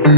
Assalamualaikum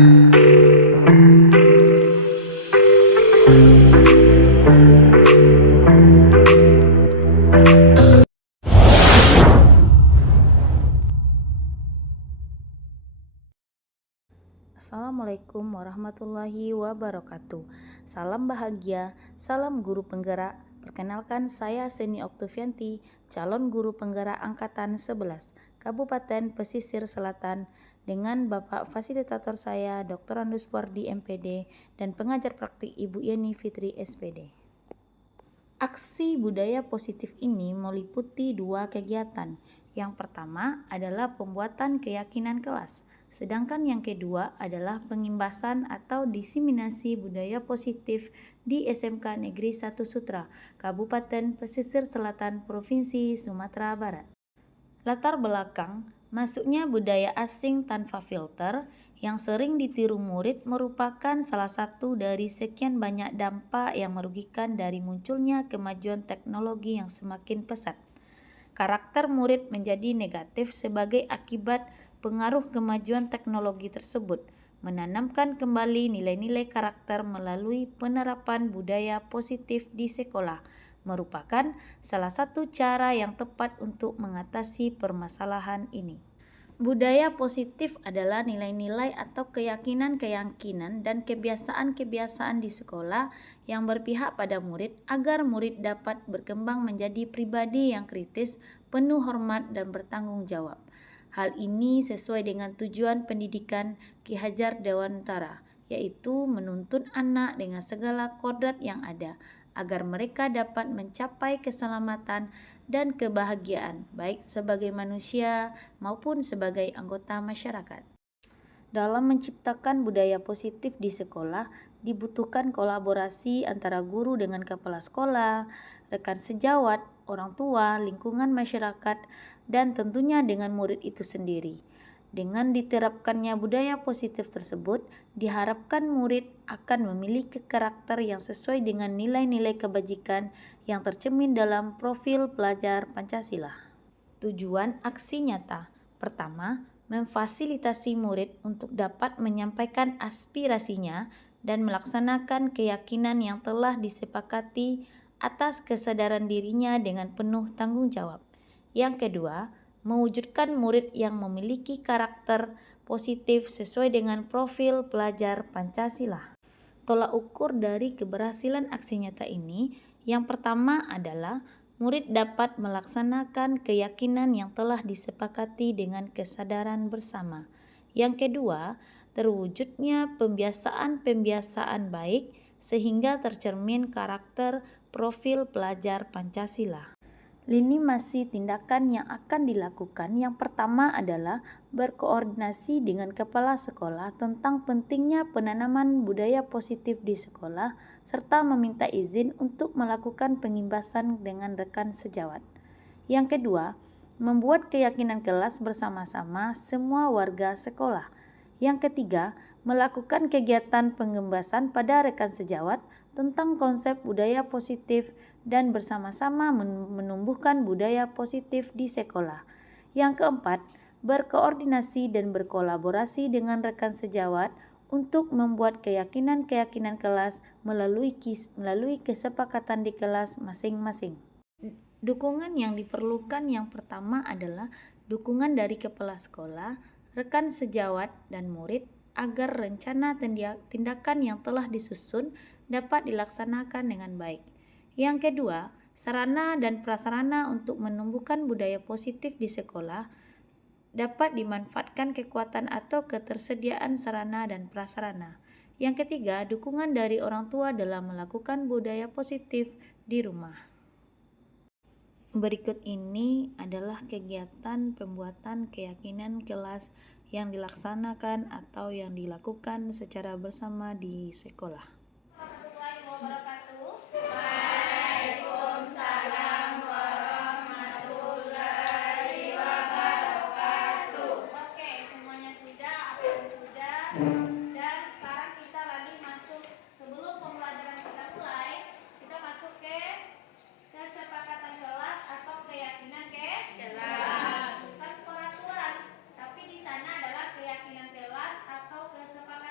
warahmatullahi wabarakatuh. Salam bahagia, salam guru penggerak. Perkenalkan, saya Seni Oktavianti, calon guru penggerak Angkatan 11, Kabupaten Pesisir Selatan, dengan Bapak Fasilitator saya, Dr. Andus Wardi MPD, dan pengajar praktik Ibu Yeni Fitri SPD. Aksi budaya positif ini meliputi dua kegiatan. Yang pertama adalah pembuatan keyakinan kelas, sedangkan yang kedua adalah pengimbasan atau diseminasi budaya positif di SMK Negeri 1 Sutra, Kabupaten Pesisir Selatan, Provinsi Sumatera Barat. Latar belakang masuknya budaya asing tanpa filter yang sering ditiru murid merupakan salah satu dari sekian banyak dampak yang merugikan dari munculnya kemajuan teknologi yang semakin pesat. Karakter murid menjadi negatif sebagai akibat pengaruh kemajuan teknologi tersebut, menanamkan kembali nilai-nilai karakter melalui penerapan budaya positif di sekolah merupakan salah satu cara yang tepat untuk mengatasi permasalahan ini. Budaya positif adalah nilai-nilai atau keyakinan-keyakinan dan kebiasaan-kebiasaan di sekolah yang berpihak pada murid agar murid dapat berkembang menjadi pribadi yang kritis, penuh hormat dan bertanggung jawab. Hal ini sesuai dengan tujuan pendidikan Ki Hajar Dewantara, yaitu menuntun anak dengan segala kodrat yang ada, agar mereka dapat mencapai keselamatan dan kebahagiaan, baik sebagai manusia maupun sebagai anggota masyarakat. Dalam menciptakan budaya positif di sekolah, dibutuhkan kolaborasi antara guru dengan kepala sekolah, rekan sejawat, orang tua, lingkungan masyarakat, dan tentunya dengan murid itu sendiri. Dengan diterapkannya budaya positif tersebut, diharapkan murid akan memiliki karakter yang sesuai dengan nilai-nilai kebajikan yang tercermin dalam profil pelajar Pancasila. Tujuan aksi nyata. Pertama, memfasilitasi murid untuk dapat menyampaikan aspirasinya dan melaksanakan keyakinan yang telah disepakati atas kesadaran dirinya dengan penuh tanggung jawab. Yang kedua, mewujudkan murid yang memiliki karakter positif sesuai dengan profil pelajar Pancasila. Tolak ukur dari keberhasilan aksi nyata ini, yang pertama adalah murid dapat melaksanakan keyakinan yang telah disepakati dengan kesadaran bersama. Yang kedua, terwujudnya pembiasaan-pembiasaan baik sehingga tercermin karakter profil pelajar Pancasila. Lini masa tindakan yang akan dilakukan yang pertama adalah berkoordinasi dengan kepala sekolah tentang pentingnya penanaman budaya positif di sekolah serta meminta izin untuk melakukan pengimbasan dengan rekan sejawat. Yang kedua, membuat keyakinan kelas bersama-sama semua warga sekolah. Yang ketiga, melakukan kegiatan pengembasan pada rekan sejawat tentang konsep budaya positif dan bersama-sama menumbuhkan budaya positif di sekolah. Yang keempat, berkoordinasi dan berkolaborasi dengan rekan sejawat untuk membuat keyakinan-keyakinan kelas melalui kesepakatan di kelas masing-masing. Dukungan yang diperlukan yang pertama adalah dukungan dari kepala sekolah, rekan sejawat, dan murid agar rencana tindakan yang telah disusun dapat dilaksanakan dengan baik. Yang kedua, sarana dan prasarana untuk menumbuhkan budaya positif di sekolah dapat dimanfaatkan kekuatan atau ketersediaan sarana dan prasarana. Yang ketiga, dukungan dari orang tua dalam melakukan budaya positif di rumah. Berikut ini adalah kegiatan pembuatan keyakinan kelas yang dilaksanakan atau yang dilakukan secara bersama di sekolah. Waalaikumsalam warahmatullahi wabarakatuh. Oke, semuanya sudah, absen sudah. Dan sekarang kita lagi masuk, sebelum pembelajaran kita mulai, kita masuk ke kesepakatan kelas atau keyakinan kelas. Bukan peraturan, tapi di sana adalah keyakinan kelas atau kesepakatan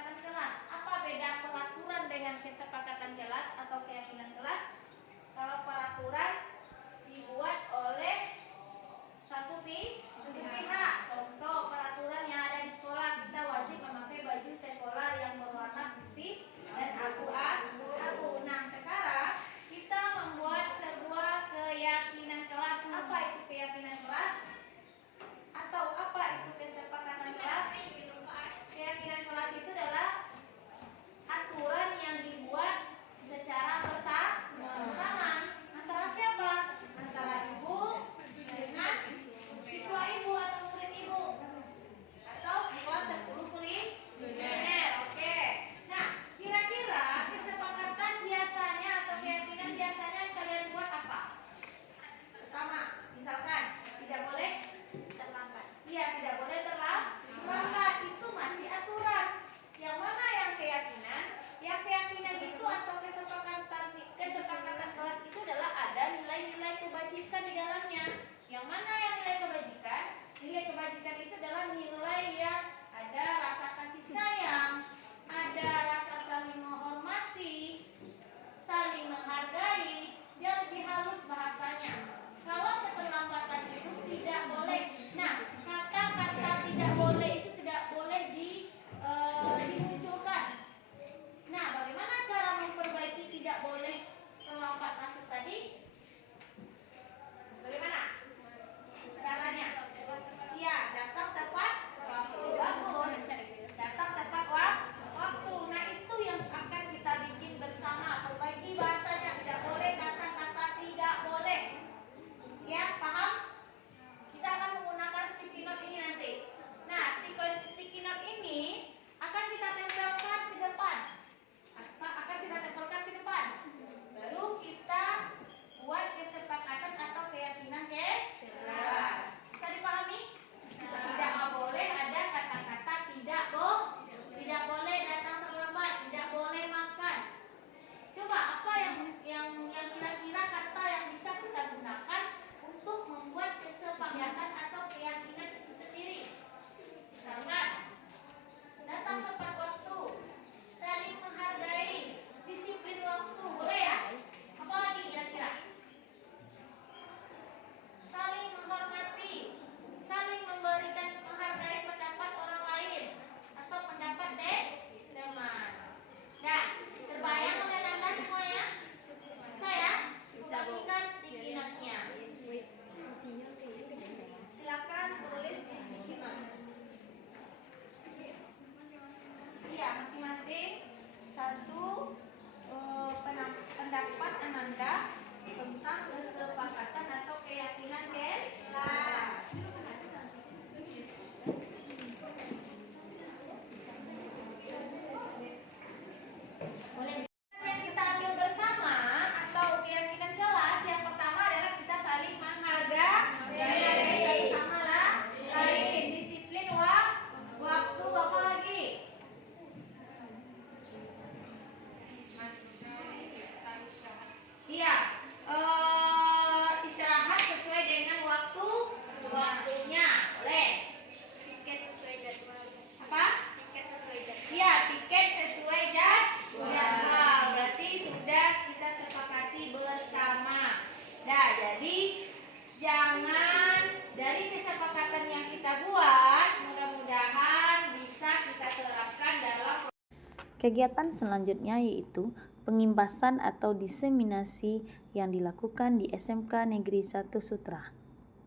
masing-masing satu pendapat Ananda tentang kesepakatan atau keyakinan kelas. Yang kita ambil bersama atau keyakinan kelas yang pertama adalah kita saling menghargai satu sama lain, disiplin waktu, apa lagi? Iya, istirahat sesuai dengan waktunya, boleh. Piket sesuai jadwal. Apa? Piket sesuai jadwal. Iya, piket sesuai jadwal. Berarti sudah kita sepakati bersama. Nah, jadi jangan dari kesepakatan yang kita buat, mudah-mudahan bisa kita terapkan dalam. Kegiatan selanjutnya yaitu pengimbasan atau diseminasi yang dilakukan di SMK Negeri 1 Sutra.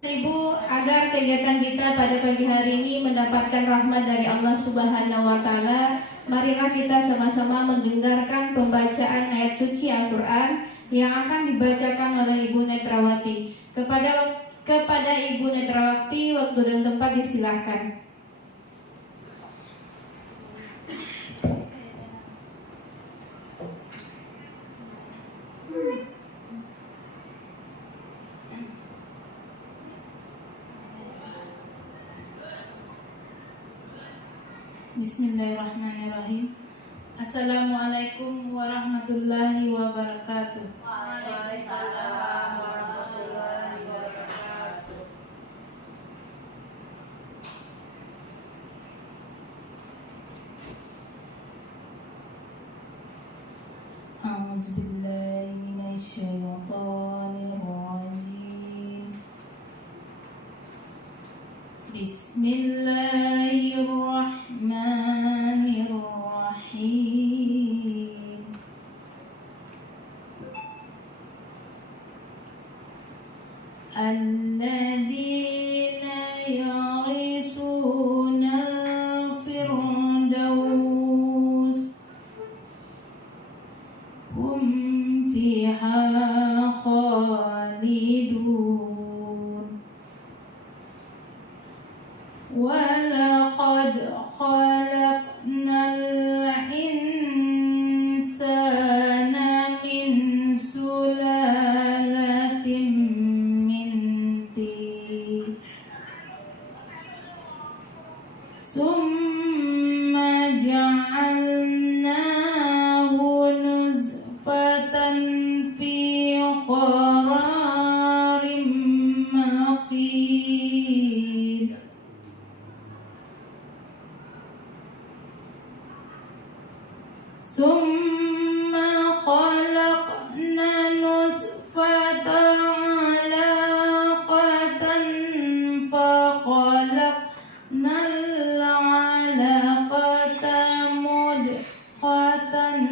Ibu, agar kegiatan kita pada pagi hari ini mendapatkan rahmat dari Allah Subhanahu wa Ta'ala, marilah kita sama-sama mendengarkan pembacaan ayat suci Al-Quran yang akan dibacakan oleh Ibu Netrawati. Kepada Ibu Netrawati, waktu dan tempat disilahkan. Bismillahirrahmanirrahim. Assalamualaikum warahmatullahi wabarakatuh. Waalaikumsalam warahmatullahi wabarakatuh. A'udzubillahi minasyaitonirrajim. Bismillahirrahmanirrahim. Alladzina yarisunal firdaus hum fiha khalidun. Walaqad khalaqnal insana min sulalatin min tin summa ja'alnahu nutfatan fi qararin makin. Summa khalaqna nutfatan 'alaqatan faqalaqnal 'alaqata mudghatan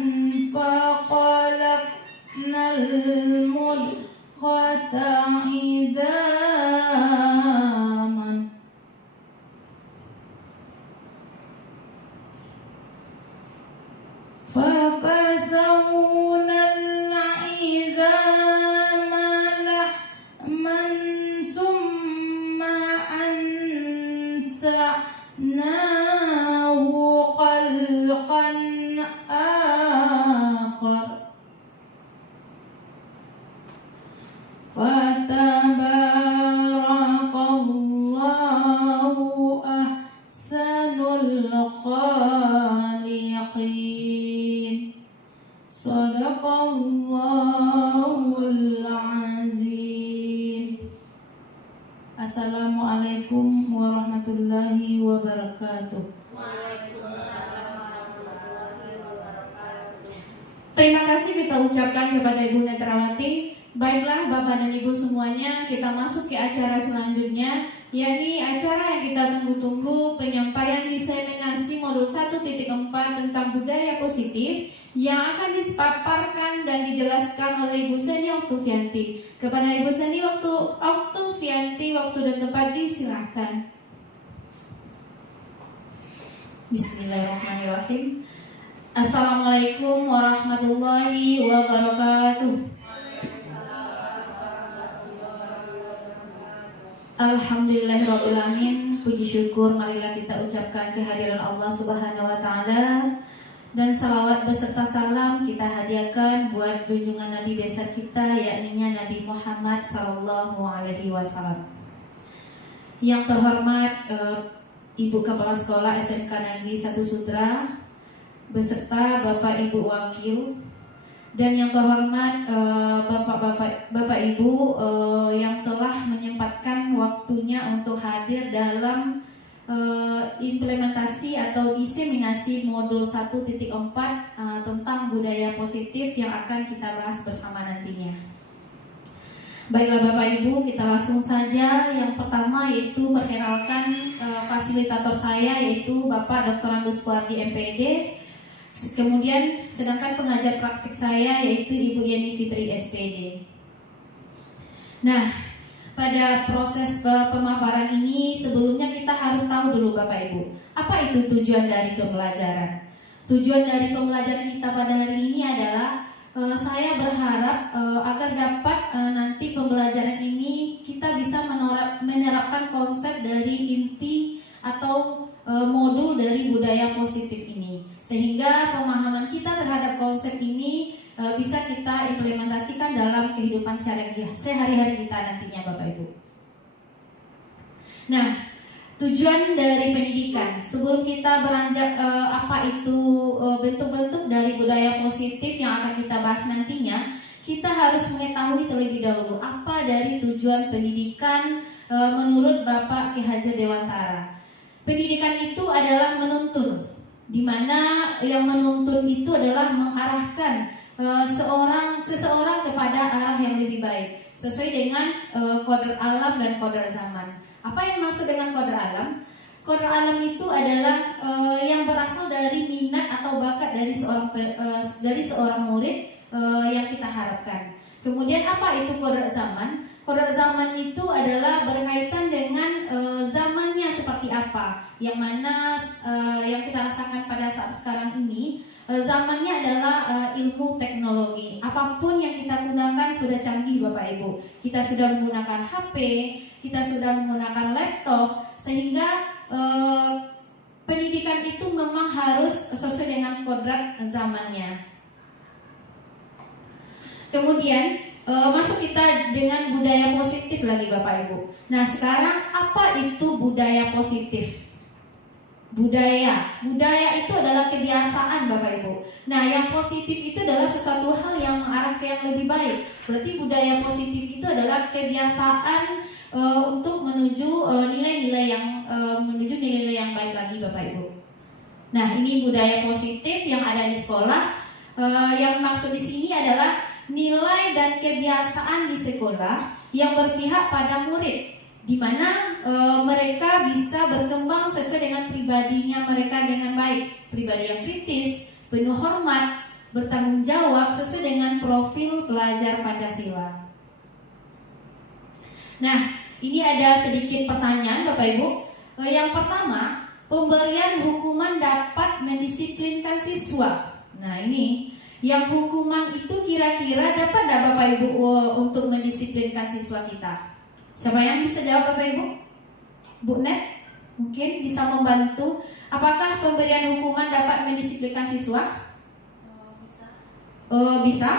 faqalaqnal mudghata 'idhaman فكسونا العظام لحما ثم أنشأناه خلقا آخر فتبارك الله أحسن الخالقين. Sadaqallahul azim. Assalamualaikum warahmatullahi wabarakatuh. Terima kasih kita ucapkan kepada Ibu Netrawati. Baiklah Bapak dan Ibu semuanya, kita masuk ke acara selanjutnya, yakni acara yang kita tunggu-tunggu, penyampaian diseminasi modul 1.4 tentang budaya positif yang akan dipaparkan dan dijelaskan oleh Ibu Seni Oktavianti. Kepada Ibu Seni Oktavianti, waktu dan tempat disilahkan. Bismillahirrahmanirrahim. Assalamualaikum warahmatullahi wabarakatuh. Alhamdulillahirrahmanirrahim. Puji syukur marilah kita ucapkan kehadiran Allah Subhanahu wa Ta'ala, dan salawat beserta salam kita hadiahkan buat junjungan Nabi besar kita, yakni Nabi Muhammad Sallallahu Alaihi Wasallam. Yang terhormat Ibu Kepala Sekolah SMK Negeri 1 Sutra beserta Bapak Ibu Wakil, dan yang terhormat Bapak Ibu yang telah menyempatkan waktunya untuk hadir dalam implementasi atau diseminasi modul 1.4 tentang budaya positif yang akan kita bahas bersama nantinya. Baiklah Bapak Ibu, kita langsung saja. Yang pertama yaitu perkenalkan fasilitator saya, yaitu Bapak Dr. Andus Puardi MPD. Kemudian sedangkan pengajar praktik saya yaitu Ibu Yeni Fitri SPD. Nah, pada proses pemaparan ini sebelumnya kita harus tahu dulu Bapak Ibu, apa itu tujuan dari pembelajaran. Tujuan dari pembelajaran kita pada hari ini adalah saya berharap agar dapat nanti pembelajaran ini kita bisa menerapkan konsep dari inti atau modul dari budaya positif ini, sehingga pemahaman kita terhadap konsep ini bisa kita implementasikan dalam kehidupan sehari-hari kita nantinya Bapak Ibu. Nah, tujuan dari pendidikan, sebelum kita beranjak apa itu bentuk-bentuk dari budaya positif yang akan kita bahas nantinya, kita harus mengetahui terlebih dahulu apa dari tujuan pendidikan menurut Bapak Ki Hajar Dewantara. Pendidikan itu adalah menuntun, di mana yang menuntun itu adalah mengarahkan seseorang kepada arah yang lebih baik sesuai dengan kodrat alam dan kodrat zaman. Apa yang maksud dengan kodrat alam? Kodrat alam itu adalah yang berasal dari minat atau bakat dari seorang murid yang kita harapkan. Kemudian apa itu kodrat zaman? Kodrat zaman itu adalah berkaitan dengan zamannya seperti apa, yang mana yang kita rasakan pada saat sekarang ini. Zamannya adalah ilmu teknologi. Apapun yang kita gunakan sudah canggih Bapak Ibu. Kita sudah menggunakan HP, kita sudah menggunakan laptop, sehingga pendidikan itu memang harus sesuai dengan kodrat zamannya. Kemudian masuk kita dengan budaya positif lagi Bapak Ibu. Nah, sekarang apa itu budaya positif? Budaya itu adalah kebiasaan Bapak Ibu. Nah, yang positif itu adalah sesuatu hal yang mengarah ke yang lebih baik. Berarti budaya positif itu adalah kebiasaan untuk menuju nilai-nilai yang baik lagi Bapak Ibu. Nah, ini budaya positif yang ada di sekolah. Yang maksud di sini adalah nilai dan kebiasaan di sekolah yang berpihak pada murid, di mana mereka bisa berkembang sesuai dengan pribadinya mereka dengan baik, pribadi yang kritis, penuh hormat, bertanggung jawab sesuai dengan profil pelajar Pancasila. Nah, ini ada sedikit pertanyaan Bapak Ibu. Yang pertama, pemberian hukuman dapat mendisiplinkan siswa. Nah, ini yang hukuman itu kira-kira dapat tidak Bapak Ibu untuk mendisiplinkan siswa kita? Siapa yang bisa jawab Bapak Ibu? Bu Net mungkin bisa membantu. Apakah pemberian hukuman dapat mendisiplinkan siswa? Bisa.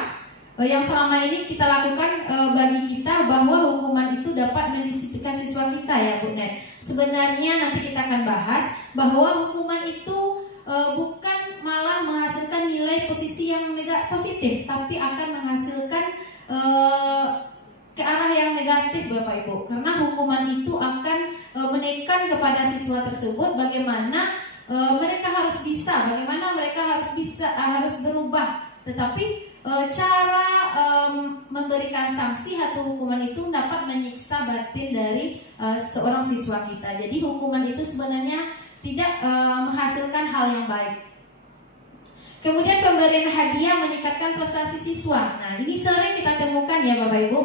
Yang selama ini kita lakukan bagi kita bahwa hukuman itu dapat mendisiplinkan siswa kita ya Bu Net. Sebenarnya nanti kita akan bahas bahwa hukuman itu bukan malah menghasilkan nilai posisi yang positif, tapi akan menghasilkan ke arah yang negatif Bapak Ibu, karena hukuman itu akan menekan kepada siswa tersebut bagaimana mereka harus berubah, tetapi cara memberikan sanksi atau hukuman itu dapat menyiksa batin dari seorang siswa kita. Jadi hukuman itu sebenarnya tidak menghasilkan hal yang baik. Kemudian pemberian hadiah meningkatkan prestasi siswa. Nah, ini sering kita temukan ya Bapak Ibu.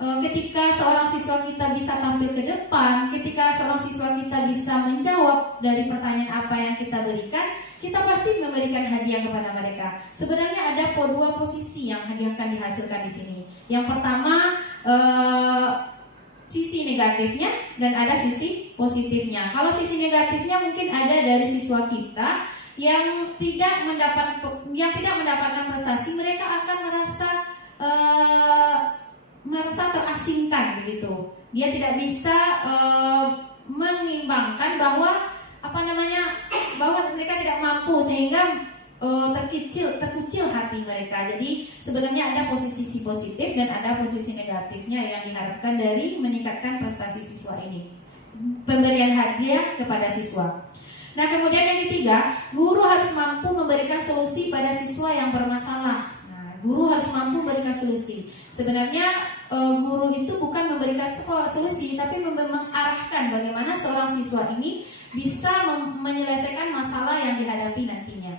ketika seorang siswa kita bisa tampil ke depan, ketika seorang siswa kita bisa menjawab dari pertanyaan apa yang kita berikan, kita pasti memberikan hadiah kepada mereka. Sebenarnya ada dua posisi yang akan dihasilkan di sini. Yang pertama, sisi negatifnya dan ada sisi positifnya. Kalau sisi negatifnya mungkin ada dari siswa kita yang tidak mendapatkan prestasi, mereka akan merasa terasingkan begitu. Dia tidak bisa mengimbangkan bahwa bahwa mereka tidak mampu, sehingga terkucil hati mereka. Jadi sebenarnya ada posisi positif dan ada posisi negatifnya yang diharapkan dari meningkatkan prestasi siswa ini. Pemberian hadiah kepada siswa. Nah, kemudian yang ketiga, guru harus mampu memberikan solusi pada siswa yang bermasalah. Guru harus mampu memberikan solusi. Sebenarnya guru itu bukan memberikan solusi, tapi mengarahkan bagaimana seorang siswa ini bisa menyelesaikan masalah yang dihadapi nantinya.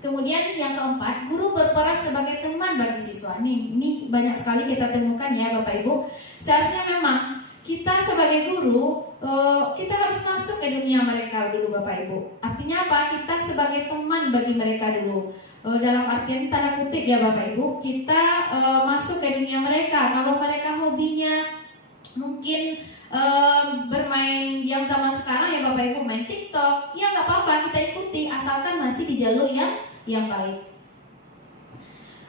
Kemudian yang keempat, guru berperan sebagai teman bagi siswa. Ini banyak sekali kita temukan ya Bapak Ibu. Seharusnya memang kita sebagai guru, kita harus masuk ke dunia mereka dulu Bapak Ibu. Artinya apa? Kita sebagai teman bagi mereka dulu. Dalam artian tanda kutip ya Bapak Ibu, kita masuk ke dunia mereka. Kalau mereka hobinya mungkin bermain yang zaman sekarang ya Bapak Ibu, main TikTok, ya nggak apa-apa, kita ikuti asalkan masih di jalur yang baik.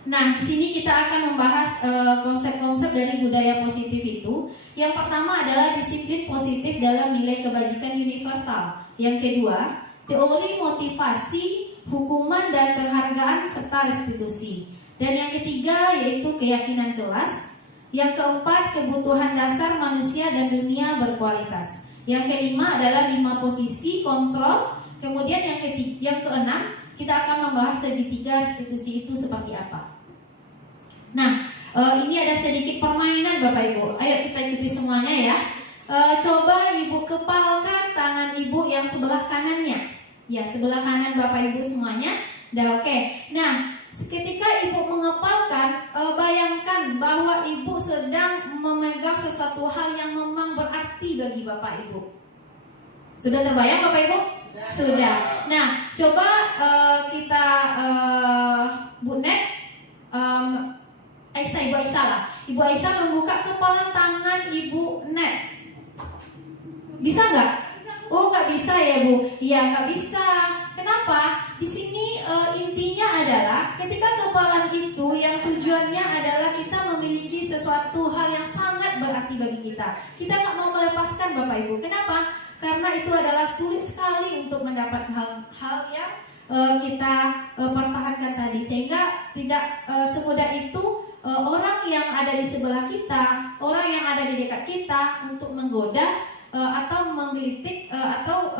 Nah, di sini kita akan membahas konsep-konsep dari budaya positif itu. Yang pertama adalah disiplin positif dalam nilai kebajikan universal. Yang kedua, teori motivasi, hukuman dan penghargaan serta restitusi. Dan yang ketiga yaitu keyakinan kelas. Yang keempat, kebutuhan dasar manusia dan dunia berkualitas. Yang kelima adalah 5 posisi kontrol. Kemudian yang keenam, kita akan membahas segitiga restitusi itu seperti apa. Nah, ini ada sedikit permainan Bapak Ibu. Ayo kita ikuti semuanya ya. Coba Ibu kepalkan tangan Ibu yang sebelah kanannya. Ya, sebelah kanan Bapak Ibu semuanya. Udah oke. Nah, ketika Ibu mengepalkan, bayangkan bahwa Ibu sedang memegang sesuatu hal yang memang berarti bagi Bapak Ibu. Sudah terbayang Bapak Ibu? Sudah. Nah, coba kita Bu Net, Ibu Aisyah lah. Ibu Aisyah membuka kepalan tangan Ibu Net. Bisa nggak? Oh, nggak bisa ya Bu? Iya, nggak bisa. Kenapa? Di sini intinya adalah ketika kepalan itu yang tujuannya adalah kita memiliki sesuatu hal yang sangat berarti bagi kita. Kita nggak mau melepaskan Bapak Ibu. Kenapa? Karena itu adalah sulit sekali untuk mendapat hal yang kita pertahankan tadi, sehingga tidak semudah itu orang yang ada di sebelah kita, orang yang ada di dekat kita untuk menggoda atau menggelitik atau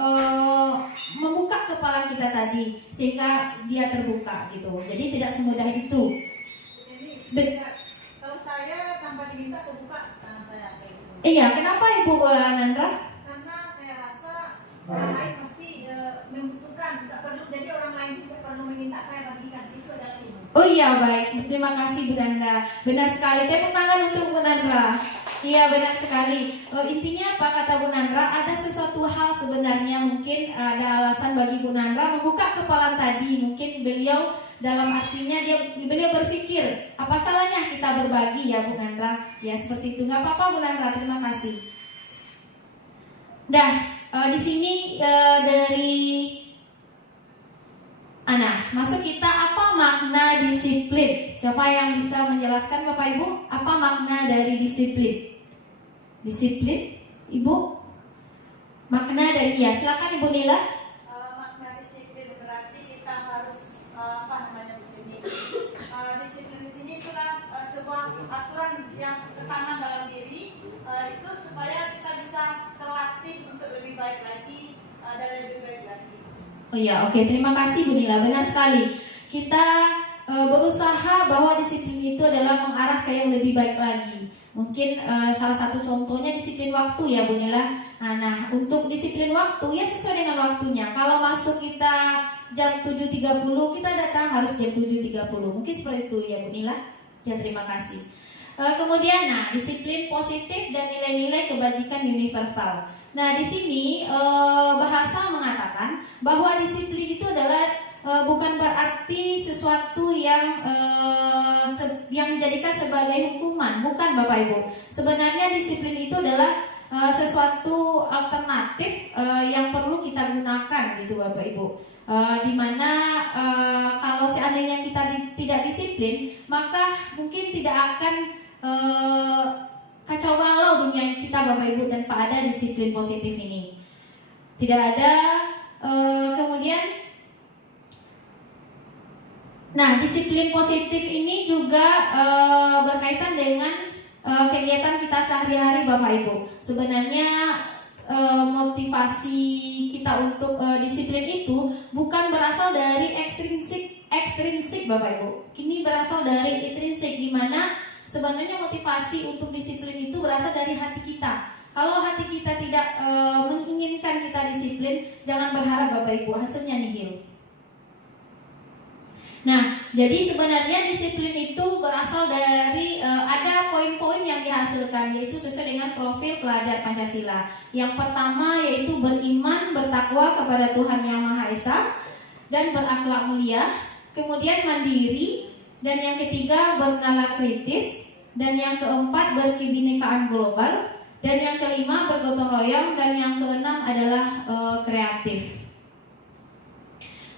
membuka kepala kita tadi sehingga dia terbuka gitu. Jadi tidak semudah itu. Jadi kalau saya tanpa diminta saya buka tangan saya kayak gitu. Iya, kenapa Ibu Nandra? Karena saya rasa orang lain pasti membutuhkan, tidak perlu, jadi orang lain tidak perlu meminta saya bagikan. Itu adalah ibu. Oh iya, baik. Terima kasih Bu Nandra. Benar sekali. Tepuk tangan untuk Bu Nandra. Iya, benar sekali. Intinya apa kata Bu Nandra? Ada sesuatu hal sebenarnya, mungkin ada alasan bagi Bu Nandra membuka kepala tadi. Mungkin beliau dalam artinya beliau berpikir apa salahnya kita berbagi ya Bu Nandra? Ya seperti itu. Nggak apa-apa Bu Nandra. Terima kasih. Di sini dari Ana, masuk kita apa makna disiplin? Siapa yang bisa menjelaskan Bapak Ibu? Apa makna dari disiplin? Disiplin, Ibu? Makna dari, ya silakan Ibu Nila. Makna disiplin berarti kita harus di sini. Disiplin di sini itulah sebuah aturan yang tertanam dalam diri, itu supaya kita bisa terlatih untuk lebih baik lagi dan lebih baik lagi. Oh iya, oke. Terima kasih Bu Nila, benar sekali. Kita berusaha bahwa disiplin itu adalah mengarah ke yang lebih baik lagi. Mungkin salah satu contohnya disiplin waktu ya Bu Nila. Nah, untuk disiplin waktu ya sesuai dengan waktunya. Kalau masuk kita jam 7.30, kita datang harus jam 7.30. Mungkin seperti itu ya Bu Nila. Ya, terima kasih. Kemudian, nah, disiplin positif dan nilai-nilai kebajikan universal. Nah, di sini bahasa mengatakan bahwa disiplin itu adalah bukan berarti sesuatu yang dijadikan sebagai hukuman, bukan Bapak Ibu. Sebenarnya disiplin itu adalah sesuatu alternatif yang perlu kita gunakan gitu Bapak Ibu. Dimana kalau seandainya kita tidak disiplin, maka mungkin tidak akan kacau balau dunia kita Bapak Ibu tanpa ada disiplin positif ini. Tidak ada kemudian. Nah, disiplin positif ini juga berkaitan dengan kegiatan kita sehari-hari Bapak Ibu. Sebenarnya motivasi kita untuk disiplin itu bukan berasal dari ekstrinsik Bapak Ibu. Ini berasal dari intrinsik, di mana sebenarnya motivasi untuk disiplin itu berasal dari hati kita. Kalau hati kita tidak menginginkan kita disiplin, jangan berharap Bapak Ibu, hasilnya nihil. Nah, jadi sebenarnya disiplin itu berasal dari ada poin-poin yang dihasilkan, yaitu sesuai dengan profil pelajar Pancasila. Yang pertama yaitu beriman, bertakwa kepada Tuhan Yang Maha Esa dan berakhlak mulia. Kemudian mandiri, dan yang ketiga bernalar kritis, dan yang keempat berkebinekaan global, dan yang kelima bergotong royong, dan yang keenam adalah kreatif.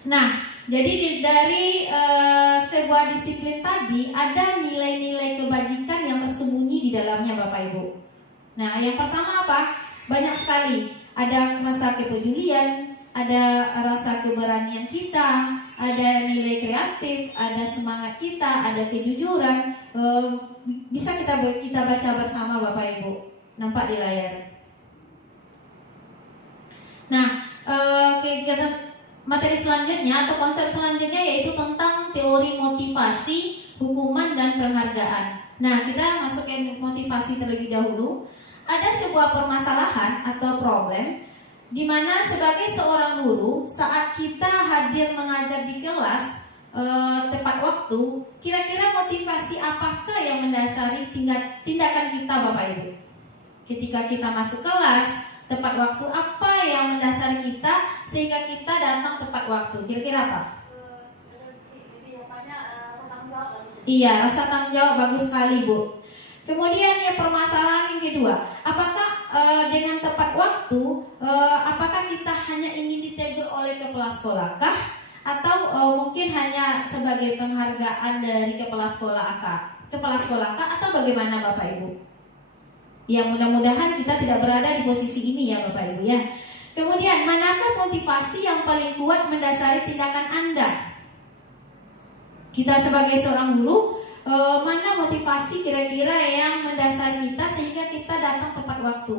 Nah, jadi dari sebuah disiplin tadi ada nilai-nilai kebajikan yang tersembunyi di dalamnya Bapak Ibu. Nah, yang pertama apa? Banyak sekali. Ada rasa kepedulian, ada rasa keberanian kita, ada nilai kreatif, ada semangat kita, ada kejujuran. Bisa kita baca bersama Bapak Ibu. Nampak di layar. Nah, kegiatan materi selanjutnya atau konsep selanjutnya yaitu tentang teori motivasi, hukuman, dan penghargaan. Nah, kita masuk ke motivasi terlebih dahulu. Ada sebuah permasalahan atau problem di mana sebagai seorang guru, saat kita hadir mengajar di kelas tepat waktu, kira-kira motivasi apakah yang mendasari tindakan kita Bapak Ibu? Ketika kita masuk kelas tepat waktu, apa yang mendasari kita sehingga kita datang tepat waktu? Kira-kira apa? Iya, rasa tanggung jawab, bagus sekali Bu. Kemudian yang permasalahan yang kedua, apakah dengan tepat waktu, apakah kita hanya ingin ditegur oleh kepala sekolah kah? Atau mungkin hanya sebagai penghargaan dari kepala sekolah kah? Atau bagaimana Bapak Ibu? Ya, mudah-mudahan kita tidak berada di posisi ini ya Bapak Ibu ya. Kemudian, manakah motivasi yang paling kuat mendasari tindakan Anda? Kita sebagai seorang guru, mana motivasi kira-kira yang mendasari kita sehingga kita datang tepat waktu?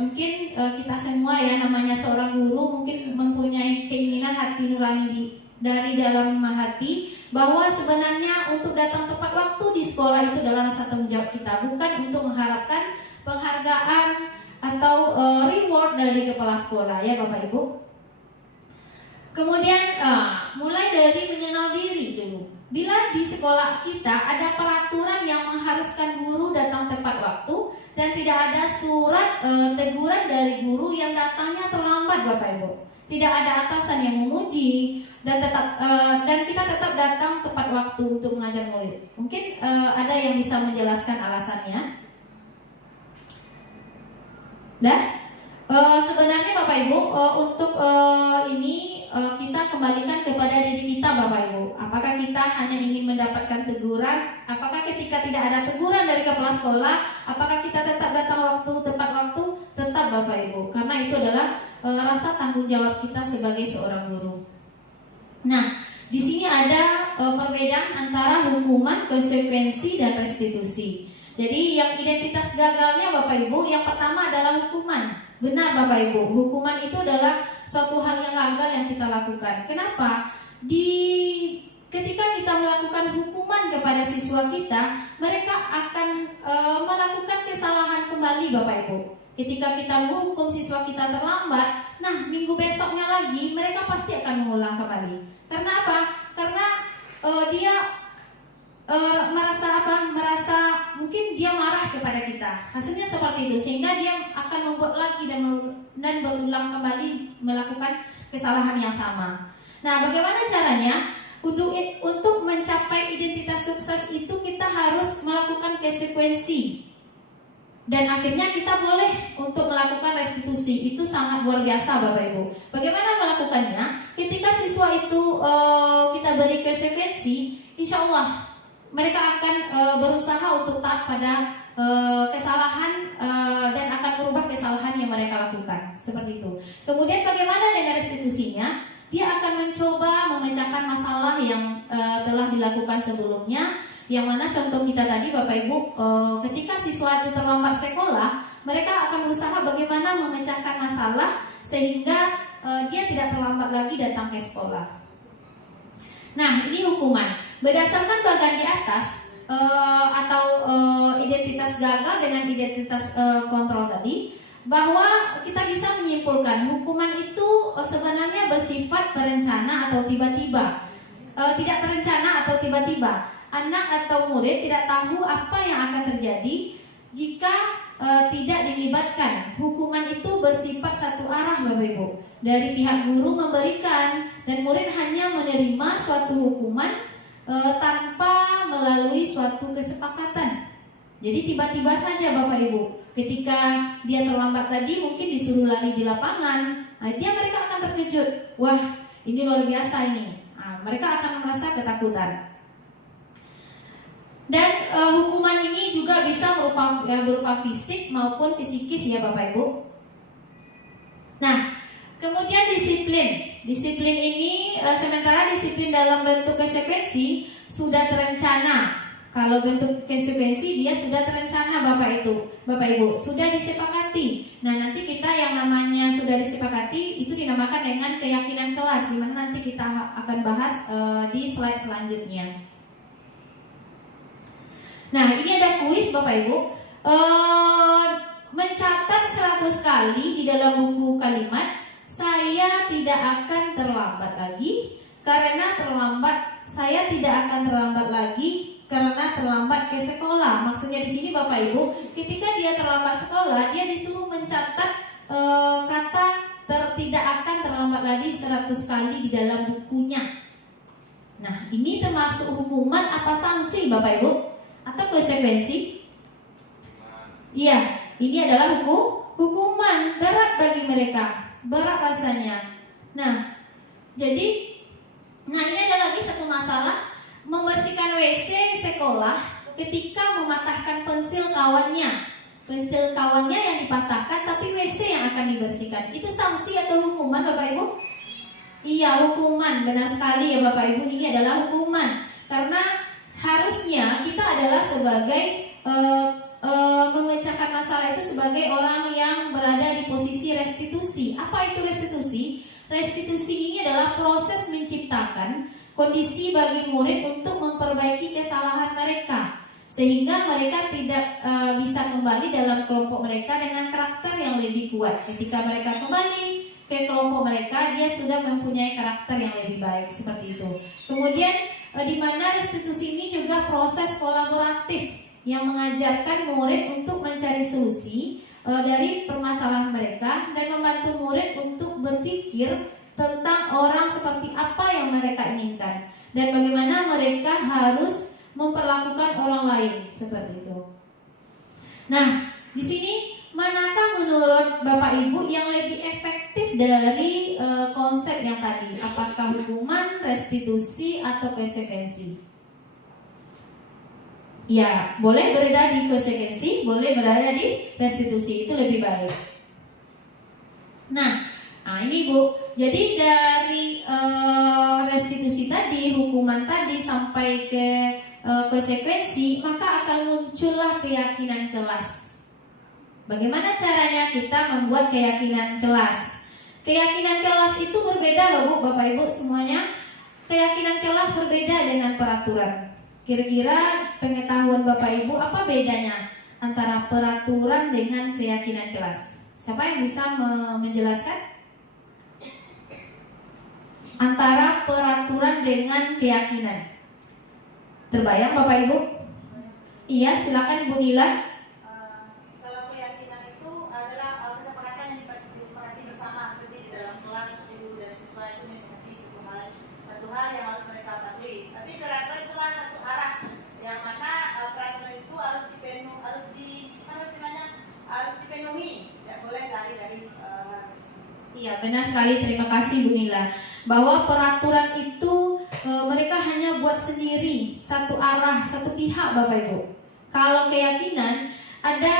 Mungkin kita semua ya, namanya seorang guru mungkin mempunyai keinginan hati nurani dari dalam hati bahwa sebenarnya untuk datang tepat waktu di sekolah itu adalah rasa tanggung jawab kita, bukan untuk mengharapkan penghargaan atau reward dari kepala sekolah ya Bapak Ibu. Kemudian mulai dari mengenal diri dulu. Bila di sekolah kita ada peraturan yang mengharuskan guru datang tepat waktu dan tidak ada surat teguran dari guru yang datangnya terlambat Bapak Ibu. Tidak ada atasan yang memuji dan kita tetap datang tepat waktu untuk mengajar murid. Mungkin ada yang bisa menjelaskan alasannya. Sebenarnya Bapak Ibu untuk ini kita kembalikan kepada diri kita Bapak Ibu. Apakah kita hanya ingin mendapatkan teguran? Apakah ketika tidak ada teguran dari kepala sekolah, apakah kita tetap datang tepat waktu? Tetap Bapak Ibu, karena itu adalah rasa tanggung jawab kita sebagai seorang guru. Nah, di sini ada perbedaan antara hukuman, konsekuensi, dan restitusi. Jadi yang identitas gagalnya Bapak Ibu, yang pertama adalah hukuman. Benar Bapak Ibu, hukuman itu adalah suatu hal yang gagal yang kita lakukan. Kenapa? Ketika kita melakukan hukuman kepada siswa kita, mereka akan melakukan kesalahan kembali Bapak Ibu. Ketika kita menghukum siswa kita terlambat, nah minggu besoknya lagi mereka pasti akan mengulang kembali. Karena apa? Karena dia merasa mungkin dia marah kepada kita. Hasilnya seperti itu, sehingga dia akan membuat lagi dan berulang kembali melakukan kesalahan yang sama. Nah, bagaimana caranya? Untuk mencapai identitas sukses itu kita harus melakukan konsekuensi. Dan akhirnya kita boleh untuk melakukan restitusi. Itu sangat luar biasa Bapak Ibu. Bagaimana melakukannya? Ketika siswa itu kita beri konsekuensi, insya Allah mereka akan berusaha untuk taat pada kesalahan dan akan merubah kesalahan yang mereka lakukan. Seperti itu. Kemudian bagaimana dengan restitusinya? Dia akan mencoba memecahkan masalah yang telah dilakukan sebelumnya. Yang mana contoh kita tadi Bapak Ibu, ketika siswa itu terlambat sekolah, mereka akan berusaha bagaimana memecahkan masalah sehingga dia tidak terlambat lagi datang ke sekolah. Nah, ini hukuman berdasarkan bagian di atas atau identitas gagal dengan identitas kontrol tadi, bahwa kita bisa menyimpulkan hukuman itu sebenarnya bersifat terencana atau tiba-tiba. Tidak terencana atau tiba-tiba. Anak atau murid tidak tahu apa yang akan terjadi jika tidak dilibatkan. Hukuman itu bersifat satu arah Bapak Ibu. Dari pihak guru memberikan dan murid hanya menerima suatu hukuman tanpa melalui suatu kesepakatan. Jadi tiba-tiba saja Bapak Ibu. Ketika dia terlambat tadi mungkin disuruh lari di lapangan, dia mereka akan terkejut. Wah, ini luar biasa ini. Mereka akan merasa ketakutan. Dan hukuman ini juga bisa berupa fisik maupun psikis ya Bapak Ibu. Nah, kemudian disiplin. Disiplin ini sementara disiplin dalam bentuk konsekuensi sudah terencana. Kalau bentuk konsekuensi dia sudah terencana Bapak Ibu, sudah disepakati. Nah, nanti kita yang namanya sudah disepakati itu dinamakan dengan keyakinan kelas, di mana nanti kita akan bahas di slide selanjutnya. Nah, ini ada kuis Bapak Ibu. Mencatat 100 kali di dalam buku kalimat, saya tidak akan terlambat lagi karena saya tidak akan terlambat lagi karena terlambat ke sekolah. Maksudnya di sini Bapak Ibu, ketika dia terlambat sekolah, dia disuruh mencatat kata tidak akan terlambat lagi 100 kali di dalam bukunya. Nah, ini termasuk hukuman apa sanksi Bapak Ibu? Atau konsekuensi? Iya, ini adalah hukuman berat bagi mereka, berat rasanya. Nah, ini ada lagi satu masalah. Membersihkan WC sekolah ketika mematahkan pensil kawannya. Pensil kawannya yang dipatahkan tapi WC yang akan dibersihkan. Itu sanksi atau hukuman Bapak Ibu? Iya, hukuman. Benar sekali ya Bapak Ibu, ini adalah hukuman. Karena harusnya kita adalah sebagai memecahkan masalah itu sebagai orang yang berada di posisi restitusi. Apa itu restitusi? Restitusi ini adalah proses menciptakan kondisi bagi murid untuk memperbaiki kesalahan mereka sehingga mereka tidak bisa kembali dalam kelompok mereka dengan karakter yang lebih kuat. Ketika mereka kembali ke kelompok mereka, dia sudah mempunyai karakter yang lebih baik, seperti itu. Kemudian di mana restitusi ini juga proses kolaboratif yang mengajarkan murid untuk mencari solusi dari permasalahan mereka dan membantu murid untuk berpikir tentang orang seperti apa yang mereka inginkan dan bagaimana mereka harus memperlakukan orang lain, seperti itu. Nah, di sini manakah menurut Bapak Ibu yang lebih efektif dari konsep yang tadi? Apakah hukuman, restitusi, atau konsekuensi? Ya, boleh berada di konsekuensi, boleh berada di restitusi, itu lebih baik. Nah, ini Bu, jadi dari restitusi tadi, hukuman tadi sampai ke konsekuensi, maka akan muncullah keyakinan kelas. Bagaimana caranya kita membuat keyakinan kelas? Keyakinan kelas itu berbeda loh Bu, Bapak Ibu semuanya. Keyakinan kelas berbeda dengan peraturan. Kira-kira pengetahuan Bapak Ibu apa bedanya antara peraturan dengan keyakinan kelas? Siapa yang bisa menjelaskan? Antara peraturan dengan keyakinan. Terbayang Bapak Ibu? Iya, silakan Ibu Nila. Kalau keyakinan itu adalah kesepakatan yang disepakati bersama, seperti di dalam kelas guru dan siswa itu mengerti satu hal yang harus mereka patuhi. Tapi peraturan itu adalah satu arah, yang mana peraturan itu harus dipenuhi, tidak boleh lari dari Iya, benar sekali. Terima kasih Bu Nila. Bahwa peraturan itu mereka hanya buat sendiri, satu arah, satu pihak, Bapak Ibu. Kalau keyakinan ada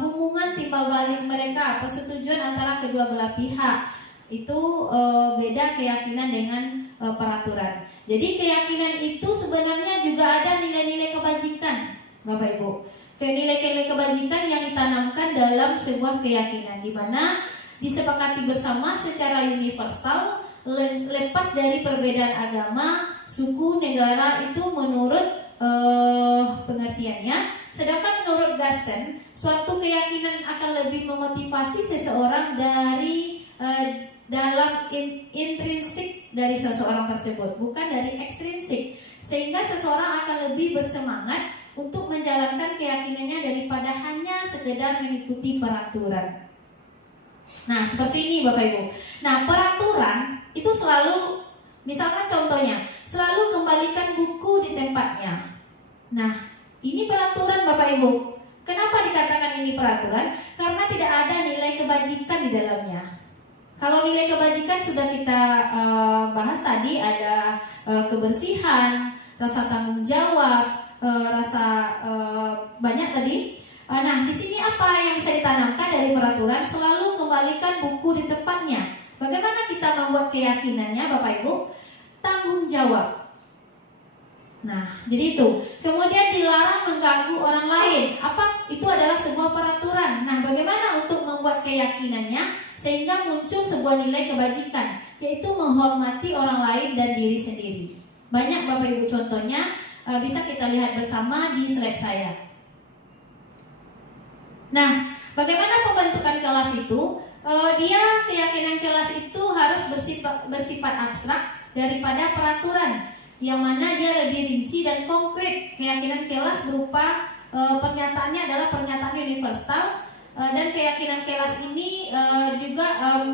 hubungan timbal balik mereka, persetujuan antara kedua belah pihak. Itu beda keyakinan dengan peraturan. Jadi keyakinan itu sebenarnya juga ada nilai-nilai kebajikan, Bapak Ibu. Nilai-nilai kebajikan yang ditanamkan dalam sebuah keyakinan, di mana disepakati bersama secara universal, lepas dari perbedaan agama, suku, negara itu menurut pengertiannya. Sedangkan menurut Gassen, suatu keyakinan akan lebih memotivasi seseorang dari dalam intrinsik dari seseorang tersebut, bukan dari ekstrinsik, sehingga seseorang akan lebih bersemangat untuk menjalankan keyakinannya daripada hanya sekedar mengikuti peraturan. Nah, seperti ini Bapak Ibu. Nah, peraturan itu selalu, misalkan contohnya, selalu kembalikan buku di tempatnya. Nah, ini peraturan Bapak Ibu. Kenapa dikatakan ini peraturan? Karena tidak ada nilai kebajikan di dalamnya. Kalau nilai kebajikan sudah kita bahas tadi, ada kebersihan, rasa tanggung jawab, rasa banyak tadi. Nah, di sini apa yang bisa ditanamkan dari peraturan? Selalu kembalikan buku di tempatnya. Bagaimana kita membuat keyakinannya, Bapak Ibu? Tanggung jawab. Nah, jadi itu. Kemudian dilarang mengganggu orang lain. Apa? Itu adalah sebuah peraturan. Nah, bagaimana untuk membuat keyakinannya sehingga muncul sebuah nilai kebajikan, yaitu menghormati orang lain dan diri sendiri. Banyak Bapak Ibu contohnya. Bisa kita lihat bersama di slide saya. Nah, bagaimana pembentukan kelas itu? Dia keyakinan kelas itu harus bersifat abstrak daripada peraturan, yang mana dia lebih rinci dan konkret. Keyakinan kelas berupa pernyataannya adalah pernyataan universal, dan keyakinan kelas ini juga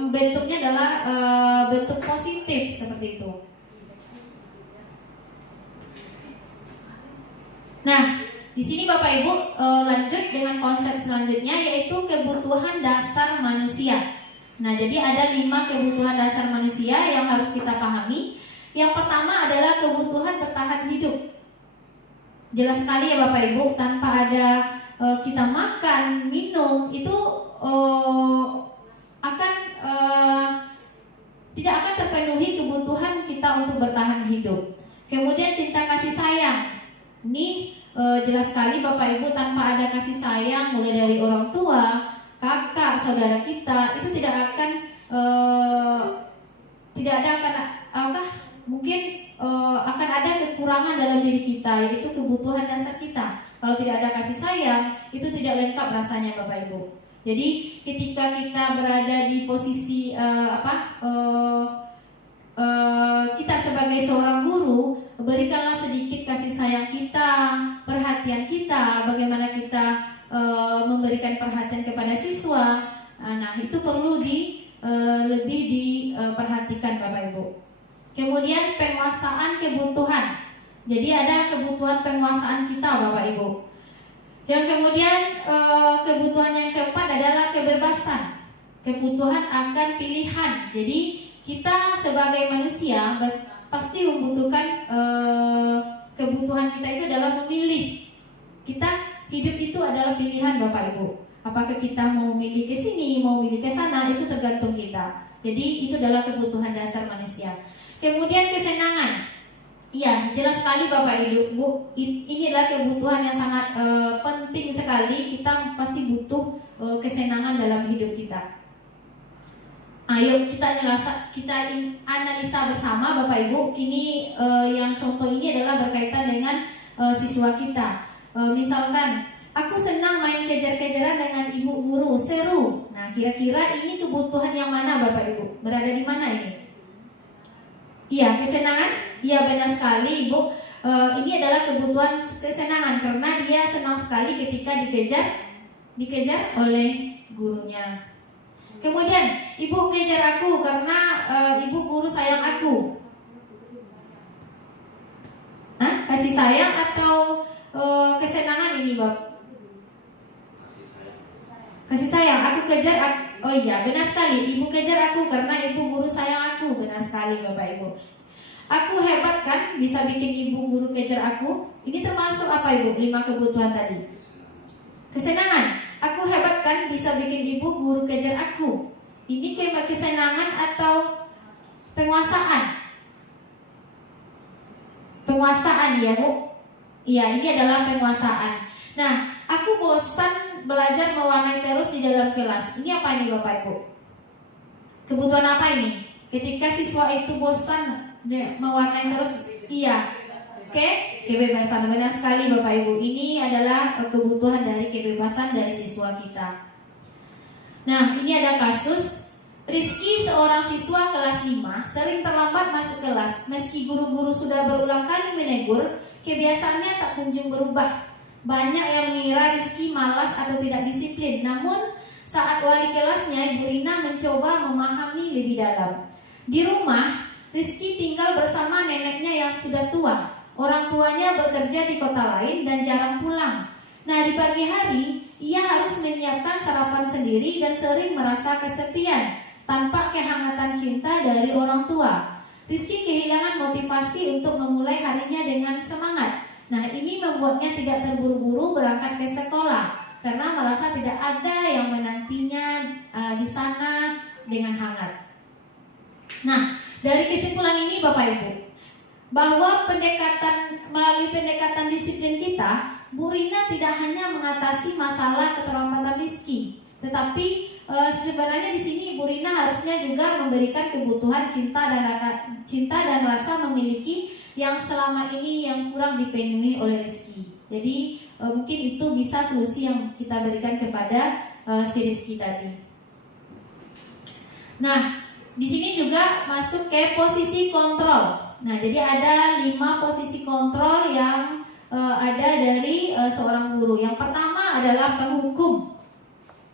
bentuknya adalah bentuk positif seperti itu. Nah, di sini Bapak Ibu lanjut dengan konsep selanjutnya, yaitu kebutuhan dasar manusia. Nah, jadi ada 5 kebutuhan dasar manusia yang harus kita pahami. Yang pertama adalah kebutuhan bertahan hidup. Jelas sekali ya Bapak Ibu, tanpa ada kita makan, minum, itu tidak akan terpenuhi kebutuhan kita untuk bertahan hidup. Kemudian cinta kasih sayang. Ini jelas sekali Bapak Ibu, tanpa ada kasih sayang mulai dari orang tua, kakak, saudara kita, itu tidak akan akan ada kekurangan dalam diri kita, yaitu kebutuhan dasar kita. Kalau tidak ada kasih sayang, itu tidak lengkap rasanya Bapak Ibu. Jadi ketika kita berada di posisi kita sebagai seorang guru, berikanlah sedikit kasih sayang kita, perhatian kita, bagaimana kita memberikan perhatian kepada siswa. Nah, itu perlu lebih diperhatikan Bapak Ibu. Kemudian penguasaan kebutuhan. Jadi ada kebutuhan penguasaan kita Bapak Ibu. Yang kemudian kebutuhan yang keempat adalah kebebasan. Kebutuhan akan pilihan. Jadi kita sebagai manusia pasti membutuhkan kebutuhan kita itu adalah memilih. Kita hidup itu adalah pilihan Bapak Ibu. Apakah kita mau milih ke sini, mau milih ke sana, itu tergantung kita. Jadi itu adalah kebutuhan dasar manusia. Kemudian kesenangan. Iya, jelas sekali Bapak Ibu, ini adalah kebutuhan yang sangat penting sekali. Kita pasti butuh kesenangan dalam hidup kita. Ayo kita analisa bersama Bapak Ibu. Kini yang contoh ini adalah berkaitan dengan siswa kita. Misalkan, aku senang main kejar-kejaran dengan ibu guru, seru. Nah, kira-kira ini kebutuhan yang mana Bapak Ibu? Berada di mana ini? Iya, kesenangan. Iya, benar sekali Ibu. ini adalah kebutuhan kesenangan karena dia senang sekali ketika dikejar oleh gurunya. Kemudian ibu kejar aku karena ibu guru sayang aku. Kasih sayang atau kesenangan ini, Bab? Kasih sayang. Aku kejar oh iya, benar sekali. Ibu kejar aku karena ibu guru sayang aku. Benar sekali, Bapak Ibu. Aku hebat kan bisa bikin ibu guru kejar aku. Ini termasuk apa, Ibu? 5 kebutuhan tadi. Kesenangan. Aku hebat kan bisa bikin ibu guru kejar aku. Ini kayak kesenangan atau penguasaan? Penguasaan ya, Bu. Iya, ini adalah penguasaan. Nah, aku bosan belajar mewarnai terus di dalam kelas. Ini apa ini, Bapak Ibu? Kebutuhan apa ini? Ketika siswa itu bosan mewarnai terus, iya. Kebebasan. Benar sekali, Bapak Ibu. Ini adalah kebutuhan dari kebebasan dari siswa kita. Nah, ini ada kasus Rizky, seorang siswa kelas 5, sering terlambat masuk kelas. Meski guru-guru sudah berulang kali menegur, kebiasaannya tak kunjung berubah. Banyak yang mengira Rizky malas atau tidak disiplin. Namun, saat wali kelasnya, Ibu Rina mencoba memahami lebih dalam. Di rumah, Rizky tinggal bersama neneknya yang sudah tua. Orang tuanya bekerja di kota lain dan jarang pulang. Nah, di pagi hari, ia harus menyiapkan sarapan sendiri dan sering merasa kesepian tanpa kehangatan cinta dari orang tua. Rizky kehilangan motivasi untuk memulai harinya dengan semangat. Nah, ini membuatnya tidak terburu-buru berangkat ke sekolah karena merasa tidak ada yang menantinya di sana dengan hangat. Nah, dari kesimpulan ini, Bapak Ibu, bahwa melalui pendekatan disiplin kita, Bu Rina tidak hanya mengatasi masalah keterlambatan Rizky, tetapi sebenarnya di sini Bu Rina harusnya juga memberikan kebutuhan cinta dan rasa memiliki yang selama ini yang kurang dipenuhi oleh Rizky. Jadi mungkin itu bisa solusi yang kita berikan kepada si Rizky tadi. Nah, di sini juga masuk ke posisi kontrol. Nah, jadi ada 5 posisi kontrol yang ada dari seorang guru. Yang pertama adalah penghukum.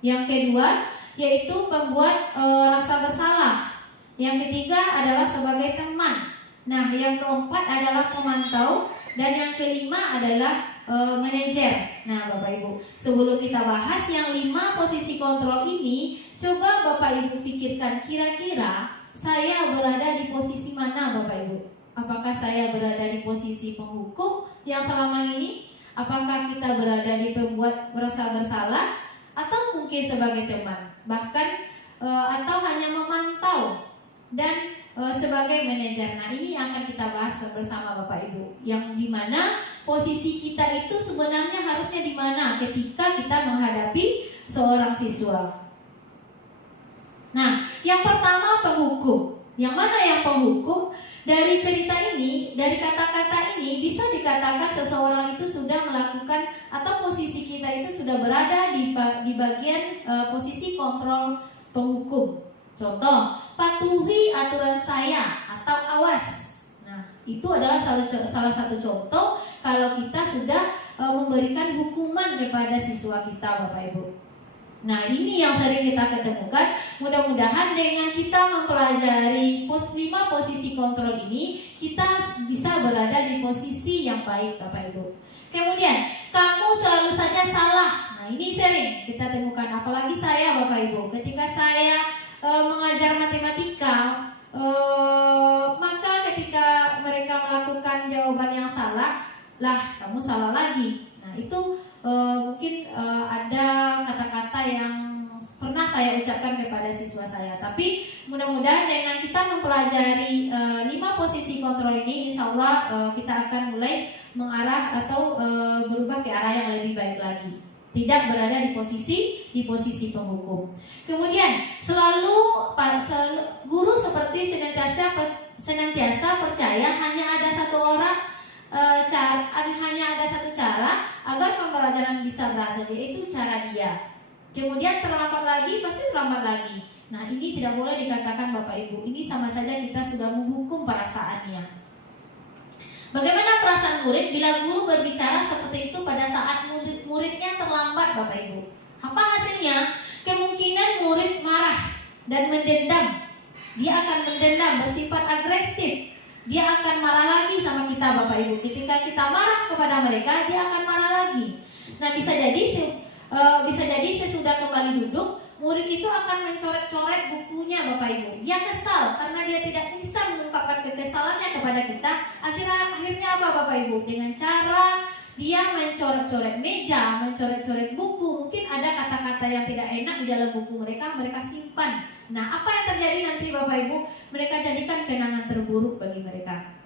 Yang kedua yaitu pembuat rasa bersalah. Yang ketiga adalah sebagai teman. Nah, yang keempat adalah pemantau. Dan yang kelima adalah manajer. Nah, Bapak Ibu, sebelum kita bahas yang 5 posisi kontrol ini, coba Bapak Ibu pikirkan kira-kira saya berada di posisi mana, Bapak Ibu? Apakah saya berada di posisi penghukum yang selama ini? Apakah kita berada di pembuat merasa bersalah? Atau mungkin sebagai teman? Bahkan atau hanya memantau dan sebagai manajer. Nah, ini yang akan kita bahas bersama Bapak Ibu. Yang dimana posisi kita itu sebenarnya harusnya di mana ketika kita menghadapi seorang siswa. Nah, yang pertama penghukum. Yang mana yang penghukum? Dari cerita ini, dari kata-kata ini bisa dikatakan seseorang itu sudah melakukan atau posisi kita itu sudah berada di bagian posisi kontrol penghukum. Contoh, patuhi aturan saya atau awas. Nah, itu adalah salah satu contoh kalau kita sudah memberikan hukuman kepada siswa kita, Bapak Ibu. Nah, ini yang sering kita ketemukan. Mudah-mudahan dengan kita mempelajari 5 posisi kontrol ini, kita bisa berada di posisi yang baik, Bapak Ibu. Kemudian, kamu selalu saja salah. Nah, ini sering kita temukan, apalagi saya, Bapak Ibu. Ketika saya mengajar matematika, maka ketika mereka melakukan jawaban yang salah, lah kamu salah lagi. Nah, itu mungkin ada kata-kata yang pernah saya ucapkan kepada siswa saya. Tapi mudah-mudahan dengan kita mempelajari 5 posisi kontrol ini, insya Allah kita akan mulai mengarah atau berubah ke arah yang lebih baik lagi. Tidak berada di posisi penghukum. Kemudian selalu guru seperti senantiasa percaya hanya ada satu cara agar pembelajaran bisa berhasil, yaitu cara dia. Kemudian terlambat lagi pasti terlambat lagi. Nah, ini tidak boleh dikatakan Bapak Ibu. Ini sama saja kita sudah menghukum perasaannya. Bagaimana perasaan perasaan murid bila guru berbicara seperti itu pada saat muridnya terlambat, Bapak Ibu? Apa hasilnya? Kemungkinan murid marah dan mendendam. Dia akan mendendam, bersifat agresif. Dia akan marah lagi sama kita, Bapak Ibu. Ketika kita marah kepada mereka, dia akan marah lagi. Nah, bisa jadi sesudah kembali duduk, murid itu akan mencoret-coret bukunya, Bapak Ibu. Dia kesal karena dia tidak bisa mengungkapkan kekesalannya kepada kita. Akhirnya apa, Bapak Ibu? Dengan cara dia mencoret-coret meja, mencoret-coret buku. Mungkin ada kata-kata yang tidak enak di dalam buku mereka simpan. Nah, apa yang terjadi nanti, Bapak Ibu? Mereka jadikan kenangan terburuk bagi mereka.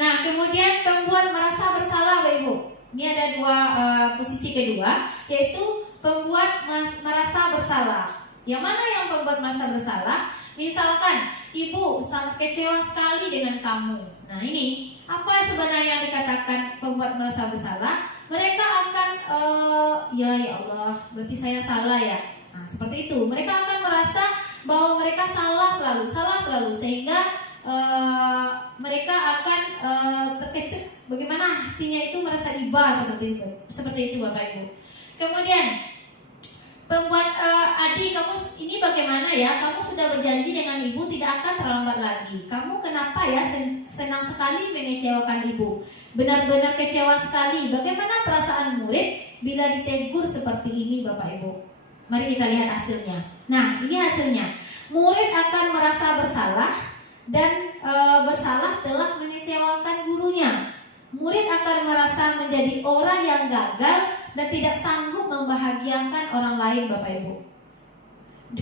Nah, kemudian pembuat merasa bersalah, Bapak Ibu. Ini ada dua posisi kedua, yaitu pembuat merasa bersalah. Yang mana yang pembuat merasa bersalah? Misalkan ibu sangat kecewa sekali dengan kamu. Nah, ini apa sebenarnya yang dikatakan pembuat merasa bersalah? Mereka akan ya Allah, berarti saya salah ya. Nah, seperti itu. Mereka akan merasa bahwa mereka salah selalu, sehingga mereka akan terkecut. Bagaimana hatinya itu merasa iba seperti itu, Bapak Ibu. Kemudian pembuat Adi, kamu ini bagaimana ya? Kamu sudah berjanji dengan ibu tidak akan terlambat lagi. Kamu kenapa ya senang sekali mengecewakan ibu? Benar-benar kecewa sekali. Bagaimana perasaan murid bila ditegur seperti ini, Bapak Ibu? Mari kita lihat hasilnya. Nah, ini hasilnya. Murid akan merasa bersalah dan bersalah telah mengecewakan gurunya. Murid akan merasa menjadi orang yang gagal dan tidak sanggup membahagiakan orang lain, Bapak Ibu.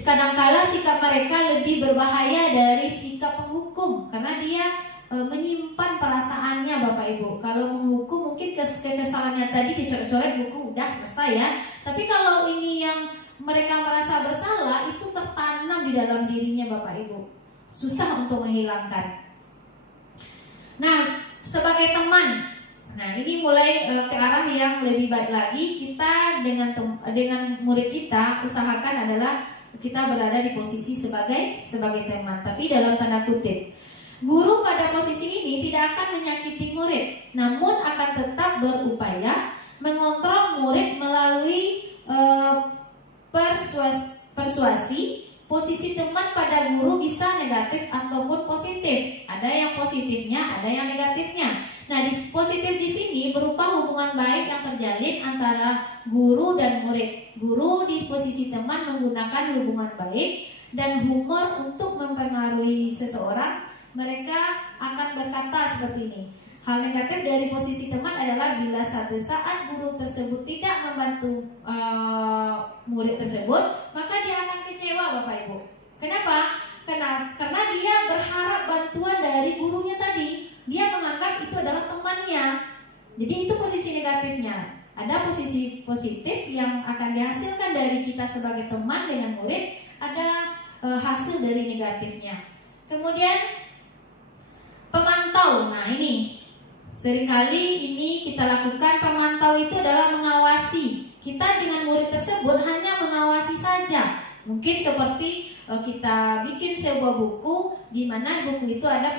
Kadangkala sikap mereka lebih berbahaya dari sikap penghukum, karena dia menyimpan perasaannya, Bapak Ibu. Kalau menghukum mungkin kekesalannya tadi dicoret-coret buku, udah selesai ya. Tapi kalau ini yang mereka merasa bersalah, itu tertanam di dalam dirinya, Bapak Ibu. Susah untuk menghilangkan. Nah, sebagai teman, nah ini mulai ke arah yang lebih baik lagi. Kita dengan murid kita usahakan adalah kita berada di posisi sebagai teman, tapi dalam tanda kutip. Guru pada posisi ini tidak akan menyakiti murid, namun akan tetap berupaya mengontrol murid melalui persuasi. Posisi teman pada guru bisa negatif ataupun positif. Ada yang positifnya, ada yang negatifnya. Nah, positif di sini berupa hubungan baik yang terjalin antara guru dan murid. Guru di posisi teman menggunakan hubungan baik dan humor untuk mempengaruhi seseorang. Mereka akan berkata seperti ini. Hal negatif dari posisi teman adalah bila satu saat guru tersebut tidak membantu murid tersebut, maka dia akan kecewa, Bapak Ibu. Kenapa? Karena dia berharap bantuan dari gurunya tadi. Dia menganggap itu adalah temannya. Jadi itu posisi negatifnya. Ada posisi positif yang akan dihasilkan dari kita sebagai teman dengan murid. Ada hasil dari negatifnya. Kemudian pemantau. Nah, ini seringkali ini kita lakukan. Pemantau itu adalah mengawasi. Kita dengan murid tersebut hanya mengawasi saja. Mungkin seperti kita bikin sebuah buku, di mana buku itu ada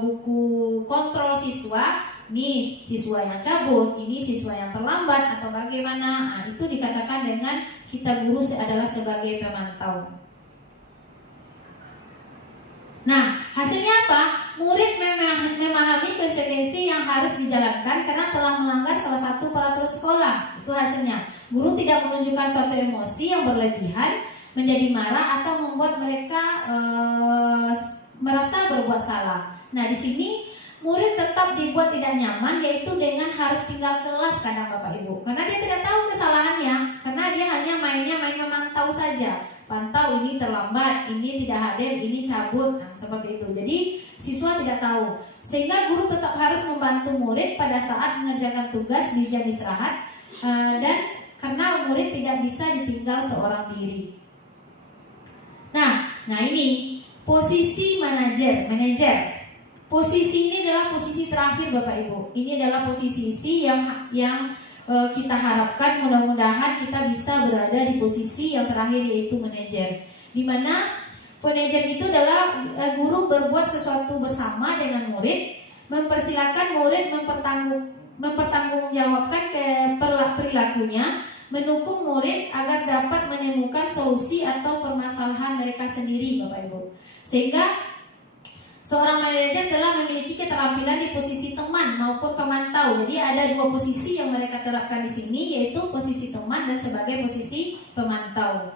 buku kontrol siswa. Ini siswa yang cabut, ini siswa yang terlambat atau bagaimana. Nah, itu dikatakan dengan kita guru adalah sebagai pemantau. Nah, hasilnya apa? Murid memahami konsekuensi yang harus dijalankan karena telah melanggar salah satu peraturan sekolah. Itu hasilnya. Guru tidak menunjukkan suatu emosi yang berlebihan, menjadi marah atau membuat mereka merasa berbuat salah. Nah, di sini murid tetap dibuat tidak nyaman, yaitu dengan harus tinggal kelas kadang, Bapak Ibu. Karena dia tidak tahu kesalahannya, karena dia hanya main memantau saja. Pantau ini terlambat, ini tidak hadir, ini cabut. Nah, seperti itu. Jadi siswa tidak tahu. Sehingga guru tetap harus membantu murid pada saat mengerjakan tugas di jam istirahat, dan karena murid tidak bisa ditinggal seorang diri. Nah ini posisi manajer. Posisi ini adalah posisi terakhir, Bapak Ibu. Ini adalah posisi yang kita harapkan mudah-mudahan kita bisa berada di posisi yang terakhir, yaitu manajer. Di mana manajer itu adalah guru berbuat sesuatu bersama dengan murid, mempersilakan murid mempertanggungjawabkan perilakunya, mendukung murid agar dapat menemukan solusi atau permasalahan mereka sendiri, Bapak Ibu. Sehingga seorang manajer telah memiliki keterampilan di posisi teman maupun pemantau. Jadi ada dua posisi yang mereka terapkan di sini, yaitu posisi teman dan sebagai posisi pemantau.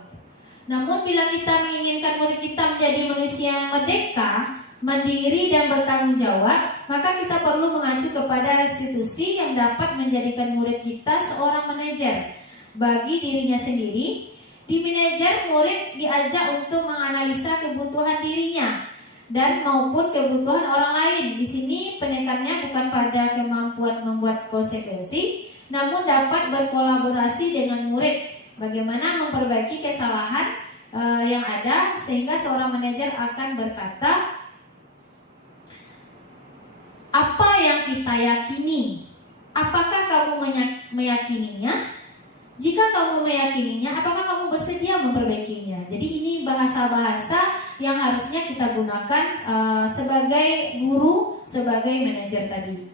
Namun bila kita menginginkan murid kita menjadi manusia yang merdeka, mandiri dan bertanggung jawab, maka kita perlu mengacu kepada restitusi yang dapat menjadikan murid kita seorang manajer bagi dirinya sendiri. Di manajer, murid diajak untuk menganalisa kebutuhan dirinya dan maupun kebutuhan orang lain. Di sini penekannya bukan pada kemampuan membuat konsekuensi, namun dapat berkolaborasi dengan murid bagaimana memperbaiki kesalahan yang ada, sehingga seorang manajer akan berkata, apa yang kita yakini, apakah kamu meyakininya? Jika kamu meyakininya, apakah kamu bersedia memperbaikinya? Jadi ini bahasa-bahasa yang harusnya kita gunakan sebagai guru, sebagai manajer tadi.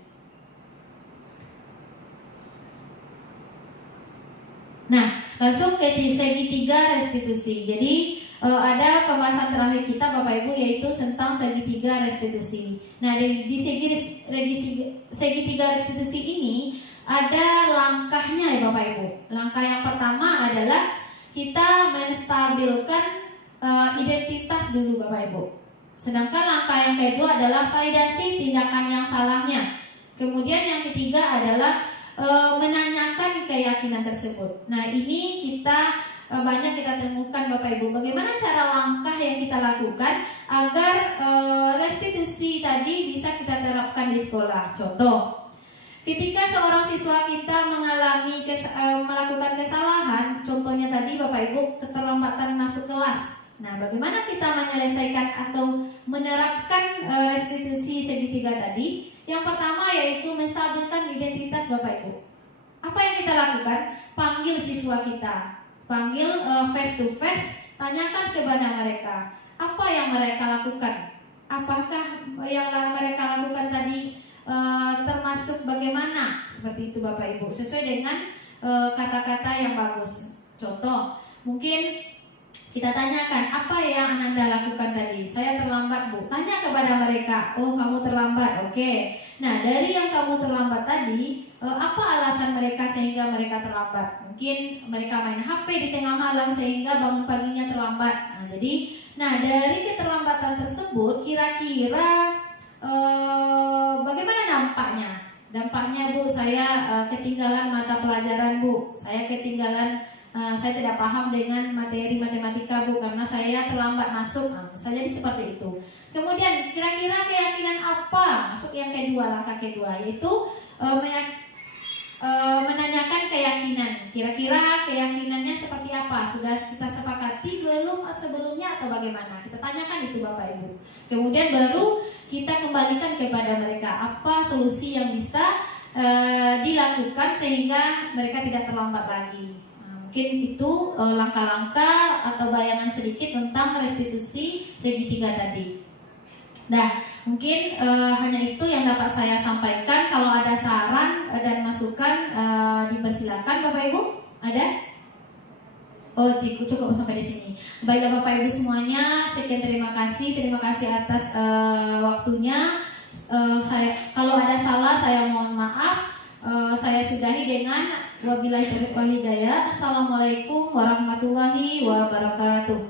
Nah, langsung ke segitiga restitusi. Jadi ada pembahasan terakhir kita, Bapak Ibu, yaitu tentang segitiga restitusi. Nah, di segitiga restitusi ini ada langkahnya ya Bapak Ibu. Langkah yang pertama adalah kita menstabilkan identitas dulu Bapak Ibu. Sedangkan langkah yang kedua adalah validasi tindakan yang salahnya. Kemudian yang ketiga adalah menanyakan keyakinan tersebut. Nah, ini kita banyak kita temukan Bapak Ibu. Bagaimana cara langkah yang kita lakukan agar restitusi tadi bisa kita terapkan di sekolah. Contoh, ketika seorang siswa kita mengalami melakukan kesalahan, contohnya tadi Bapak Ibu keterlambatan masuk kelas. Nah, bagaimana kita menyelesaikan atau menerapkan restitusi segitiga tadi? Yang pertama yaitu menstabilkan identitas Bapak Ibu. Apa yang kita lakukan? Panggil siswa kita, panggil face to face, tanyakan kepada mereka apa yang mereka lakukan. Apakah yang mereka lakukan tadi termasuk bagaimana, seperti itu Bapak Ibu, sesuai dengan kata-kata yang bagus. Contoh, mungkin kita tanyakan, apa yang Ananda lakukan tadi? Saya terlambat Bu. Tanya kepada mereka, oh kamu terlambat, oke. Nah, dari yang kamu terlambat tadi, apa alasan mereka sehingga mereka terlambat? Mungkin mereka main HP di tengah malam sehingga bangun paginya terlambat. Nah, dari keterlambatan tersebut kira-kira bagaimana dampaknya? Dampaknya Bu, saya ketinggalan mata pelajaran Bu. Saya ketinggalan, saya tidak paham dengan materi matematika Bu karena saya terlambat masuk. Bisa jadi seperti itu. Kemudian kira-kira keyakinan apa? Masuk yang kedua, langkah kedua, yaitu menanyakan keyakinan. Kira-kira keyakinannya seperti apa? Sudah kita sepakati belum sebelumnya atau bagaimana? Kita tanyakan itu Bapak Ibu. Kemudian baru kita kembalikan kepada mereka apa solusi yang bisa dilakukan sehingga mereka tidak terlambat lagi. Mungkin itu langkah-langkah atau bayangan sedikit tentang restitusi segitiga tadi. Nah, mungkin hanya itu yang dapat saya sampaikan. Kalau ada saran dan masukan dipersilakan Bapak Ibu. Ada? Oh, cukup sampai di sini. Baiklah Bapak Ibu semuanya, sekian terima kasih atas waktunya. Kalau ada salah saya mohon maaf. Saya sudahi dengan wabillahi taufiq wal hidayah. Assalamualaikum warahmatullahi wabarakatuh.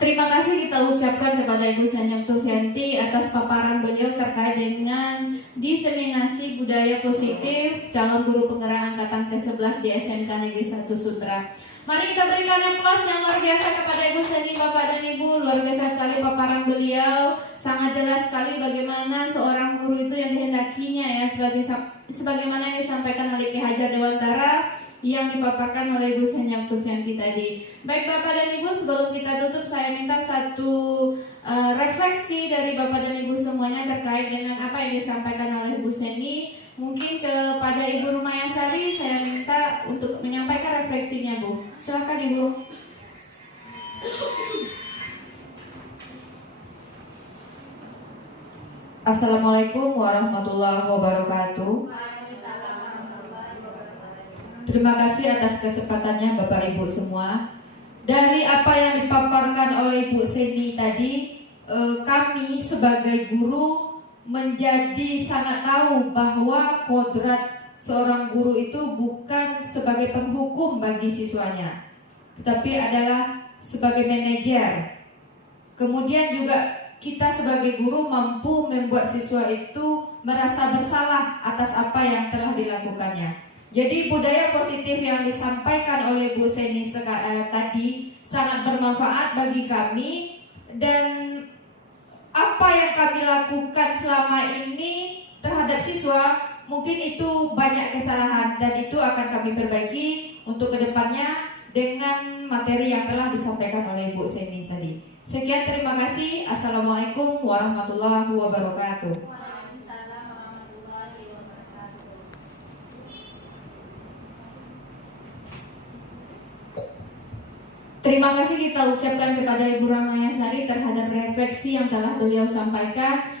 Terima kasih kita ucapkan kepada Ibu Seni Oktovianti atas paparan beliau terkait dengan diseminasi budaya positif calon guru penggerak angkatan ke-11 di SMK Negeri 1 Sutra. Mari kita berikan aplaus yang luar biasa kepada Ibu Seni, Bapak dan Ibu. Luar biasa sekali paparan beliau. Sangat jelas sekali bagaimana seorang guru itu yang dihendakinya ya, sebagaimana yang disampaikan oleh Ki Hajar Dewantara yang dipaparkan oleh Ibu Seni Oktovianti tadi. Baik Bapak dan Ibu, sebelum kita tutup saya minta satu refleksi dari Bapak dan Ibu semuanya terkait dengan apa yang disampaikan oleh Ibu Seni. Mungkin kepada Ibu Rumayasari saya minta untuk menyampaikan refleksinya Bu. Silakan Ibu. Assalamualaikum warahmatullahi wabarakatuh. Terima kasih atas kesempatannya Bapak Ibu semua. Dari apa yang dipaparkan oleh Ibu Seni tadi, kami sebagai guru menjadi sangat tahu bahwa kodrat seorang guru itu bukan sebagai penghukum bagi siswanya, tetapi adalah sebagai manajer. Kemudian juga kita sebagai guru mampu membuat siswa itu merasa bersalah atas apa yang telah dilakukannya. Jadi budaya positif yang disampaikan oleh Bu Seni tadi sangat bermanfaat bagi kami, dan apa yang kami lakukan selama ini terhadap siswa mungkin itu banyak kesalahan, dan itu akan kami perbaiki untuk kedepannya dengan materi yang telah disampaikan oleh Bu Seni tadi. Sekian, terima kasih. Assalamualaikum warahmatullahi wabarakatuh. Waalaikumsalam warahmatullahi wabarakatuh. Terima kasih kita ucapkan kepada Ibu Ramayasari terhadap refleksi yang telah beliau sampaikan.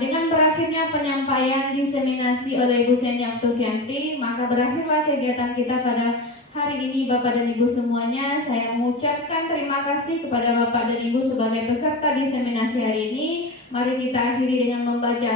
Dengan berakhirnya penyampaian diseminasi oleh Ibu Seni Oktavianti, maka berakhirlah kegiatan kita pada hari ini. Bapak dan Ibu semuanya, saya mengucapkan terima kasih kepada Bapak dan Ibu sebagai peserta diseminasi hari ini. Mari kita akhiri dengan membaca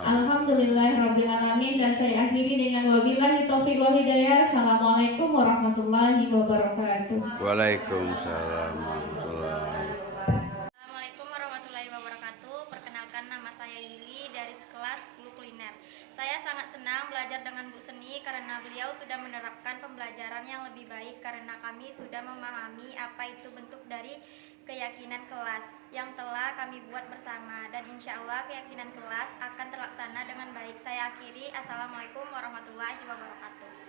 Alhamdulillahirrabbilalamin, dan saya akhiri dengan wabillahi taufiq wal hidayah. Assalamualaikum warahmatullahi wabarakatuh. Waalaikumsalam warahmatullahi wabarakatuh. Assalamualaikum warahmatullahi wabarakatuh. Perkenalkan, nama saya Yuli dari kelas 10 kuliner. Saya sangat senang belajar dengan Bu Seni karena beliau sudah menerapkan pembelajaran yang lebih baik, karena kami sudah memahami apa itu bentuk dari keyakinan kelas yang telah kami buat bersama, dan insya Allah keyakinan kelas akan terlaksana dengan baik. Saya akhiri. Assalamualaikum warahmatullahi wabarakatuh.